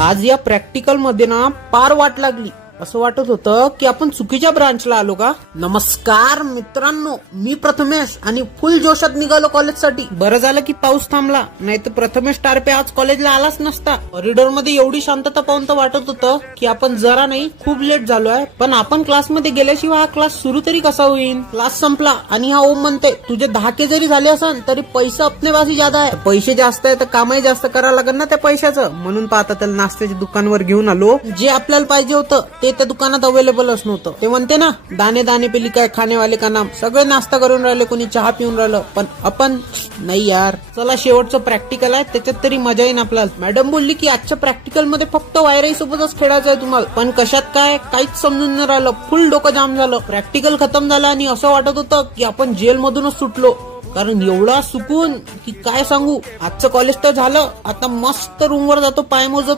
आज या प्रॅक्टिकल मध्ये ना पार वाट लागली. असं वाटत होतं की आपण चुकीच्या ब्रांचला आलो का. नमस्कार मित्रांनो, मी प्रथमेश आणि फुल जोशात निघालो कॉलेजसाठी. बरं झालं की पाऊस थांबला, नाही तर प्रथमेश टारपे आज कॉलेजला आलाच नसता. कॉरिडॉर मध्ये एवढी शांतता पाहून तर वाटत होतं की आपण जरा नाही खूप लेट झालो आहे. पण आपण क्लासमध्ये गेल्याशिवाय हा क्लास सुरू तरी कसा होईल. क्लास संपला आणि हा ओम म्हणते तुझे 10K जरी झाले असन तरी पैसा अपने पास ज्यादा आहे. पैसे जास्त आहे तर कामही जास्त करावं लागेल ना त्या पैशाचं. म्हणून पाहता त्याला नाश्त्याच्या दुकानावर घेऊन आलो. जे आपल्याला पाहिजे होतं ते त्या दुकानात अवेलेबलच नव्हतं. ते म्हणते ना दाने दाने पे लिखा है खाने वाले का नाम. सगळे नाश्ता करून राहिले, कोणी चहा पिऊन राहिलं, पण आपण नाही यार. चला शेवटचं प्रॅक्टिकल आहे, त्याच्यात तरी मजा येईन आपल्याला. मॅडम बोलली की आजच्या प्रॅक्टिकल मध्ये फक्त वायराई सोबतच खेळायचं आहे तुम्हाला. पण कशात काय काहीच समजून नाही राहिलं. फुल डोकं जाम झालं. प्रॅक्टिकल खतम झालं आणि असं वाटत होतं की आपण जेल मधूनच सुटलो. कारण एवढा सुकून की काय सांगू. आजचं कॉलेज तर झालं, आता मस्त रूमवर जातो पाय मोजत.